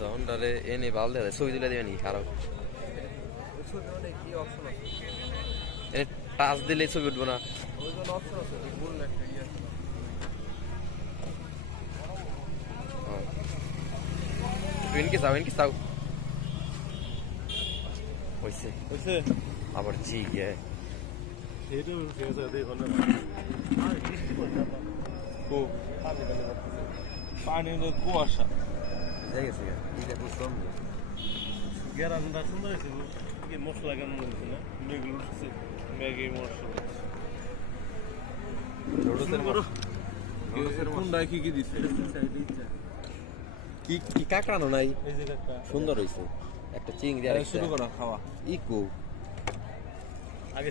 দহনটারে এনে ভাল দেয় ছবি তুলে দেবে নি খারাপ এনে টাচ দিলে ছবি উঠবো না ইনকে চাও হয়েছে আবার জি গে পানি কুয়াশা ঠিক আছে এটা খুব কম গেরানটা সুন্দর হয়েছে কি মশলা কেন বলছে না মেঘগুলো উঠছে ম্যাগি মশলা কি কি দিচ্ছে কি কাঁকড়ানো নাই এই যে একটা সুন্দর হয়েছে একটা চিংড়ি আর শুরু করো খাওয়া ইকো আগে